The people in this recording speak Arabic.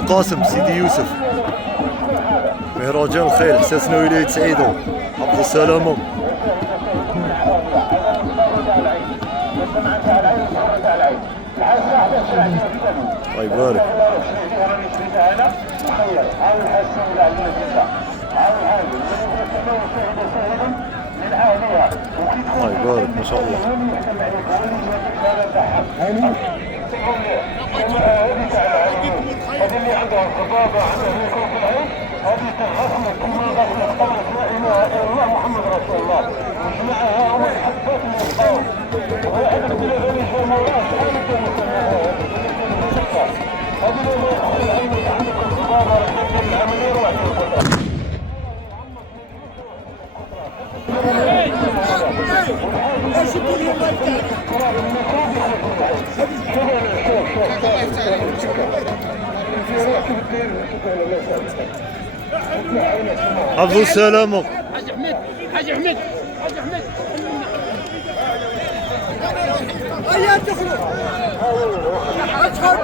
القاسم سيدي يوسف، مهرجان الخيل حساسنا ولاية سعيدة، عبد السلامة. الله يبارك. الله يبارك ما شاء الله. هذه اللي عندها الخطابة عنده يكون في العين، هذه تنحصل كما دخل قول لا إله إلا الله محمد رسول الله، وجمعها هم الحبات من القول، وهذا كل ذلك الموضوع سؤال هذه اللي يدخل العين عندك الخطابة عندك العملية واحدة. عبد السلامة. حاج احمد حاج احمد حاج احمد هيا تخرج ادخل